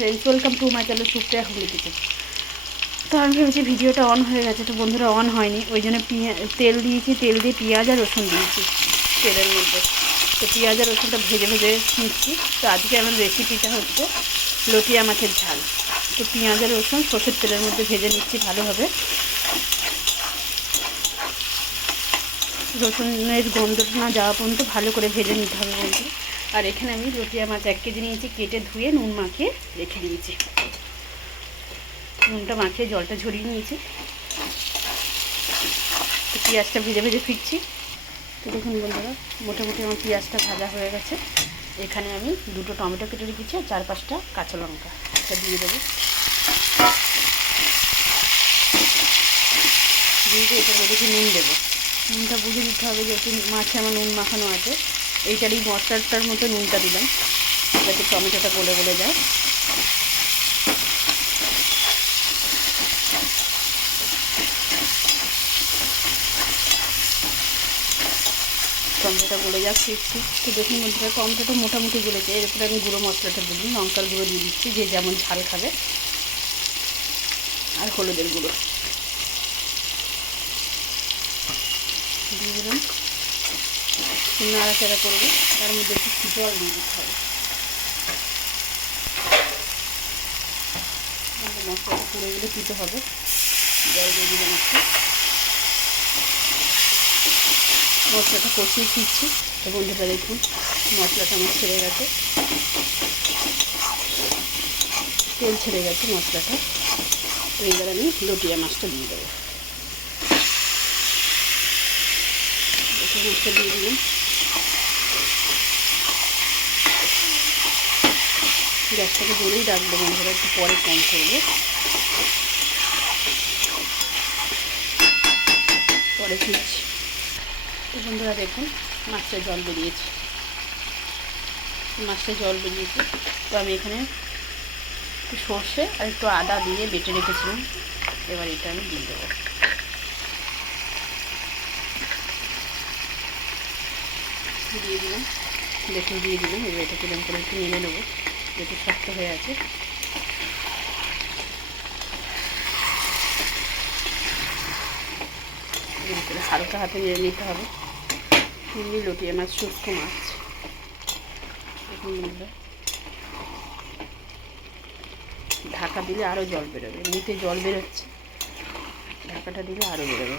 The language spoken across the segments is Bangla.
Friends, welcome to my channel Supriya Hooghly kitchen. তো আমি ভেবেছি ভিডিওটা অন হয়ে গেছে, তো বন্ধুরা অন হয়নি, ওই জন্য তেল দিয়েছি, তেল দিয়ে পেঁয়াজ আর রসুন দিয়েছি তেলের মধ্যে। তো পেঁয়াজ আর রসুনটা ভেজে ভেজে নিচ্ছি। তো আজকে আমার রেসিপিটা হচ্ছে লটিয়া মাছের ঝাল। তো পেঁয়াজ আর রসুন সর্ষের তেলের মধ্যে ভেজে নিচ্ছি ভালোভাবে। রসুনের গন্ধ না যাওয়া পর্যন্ত ভালো করে ভেজে নিতে হবে বলতে। আর এখানে আমি লটিয়া মাছ 1 কেজি নিয়েছি, কেটে ধুয়ে নুন মাখিয়ে রেখে দিয়েছি। নুনটা মাখিয়ে জলটা ঝরিয়ে নিয়েছি। তো পেঁয়াজটা ভেজে ভেজে ফিরছি। তো দেখুন বন্ধুরা, মোটামুটি আমার পেঁয়াজটা ভাজা হয়ে গেছে। এখানে আমি 2টো টমেটো কেটে রেখেছি আর 4-5টা কাঁচা লঙ্কা, এটা দিয়ে দেবো। দিয়ে এটার মধ্যে কি নুন দেবো। নুনটা বুঝে দিতে হবে, যেহেতু মাছে আমার নুন মাখানো আছে। এইটারই মশলাটার মতো নুনটা দিলাম, যাতে টমেটোটা গলে গলে যায়। টমেটোটা গলে যাক ফিরছি। তো দেখুন বন্ধুরা, টমেটোটা মোটামুটি গলেছে। এরপরে আমি গুঁড়ো মশলাটা দিলাম, লঙ্কার গুঁড়ো দিয়ে দিচ্ছি, যে যেমন ঝাল খাবে, আর হলুদের গুঁড়ো দিয়ে দিলাম। নাড়াচাড়া করবো, তার মধ্যে একটু জল দিয়ে দিতে হবে। মশলাটা পুড়ে গেলে দিতে হবে, জল দিয়ে দিলাম একটু। মশলাটা কষিয়ে ফিরছি। তো বন্ধুরা দেখুন, মশলাটা আমার ছেড়ে গেছে, তেল ছেড়ে গেছে মশলাটা। তো এবার আমি লটিয়া মাছটা দিয়ে দেবো। মাছটা দিয়ে দিলাম। গ্যাসটাকে জোরেই রাখবো বন্ধুরা, একটু পরে কম করবো, পরে ফিরছি। তো বন্ধুরা দেখুন, মাছটা জল বেরিয়েছে, মাছটা জল বেরিয়েছে। তো আমি এখানে একটু সর্ষে আর একটু আদা দিয়ে বেটে রেখেছিলাম, এবার এটা আমি দিয়ে দেবো। দিয়ে দিলাম, দেখুন দিয়ে দিলাম। এবার এটা কিরম করে একটু নেমে নেবো, যেহেতু শক্ত হয়ে আছে। হালকা হাতে নেড়ে নিতে হবে। এমনি লটিয়া মাছ শুষ্ক মাছ, দেখুন বন্ধুরা, ঢাকা দিলে আরও জল বেরোবে। এমনিতে জল বেরোচ্ছে, ঢাকাটা দিলে আরও বেরোবে।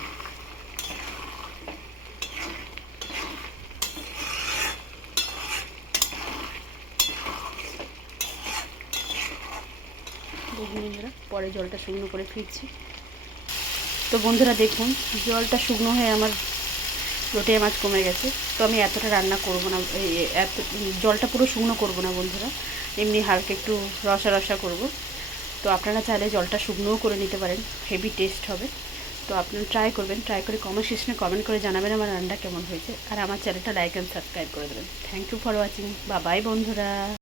দেখুন বন্ধুরা, পরে জলটা শুকনো করে ফিরছি। তো বন্ধুরা দেখুন, জলটা শুকনো হয়ে আমার লটিয়া মাছ কমে গেছে। তো আমি এতটা রান্না করব না, এত জলটা পুরো শুকনো করব না বন্ধুরা, এমনি হালকা একটু রসা রসা করব। তো আপনারা চাইলে জলটা শুকনোও করে নিতে পারেন, হেভি টেস্ট হবে। তো আপনারা ট্রাই করবেন, ট্রাই করে কমেন্ট সেকশনে কমেন্ট করে জানাবেন আমার রান্না কেমন হয়েছে। আর আমার চ্যানেলটা লাইক অ্যান্ড সাবস্ক্রাইব করে দেবেন। Thank you for watching, bye bye বন্ধুরা।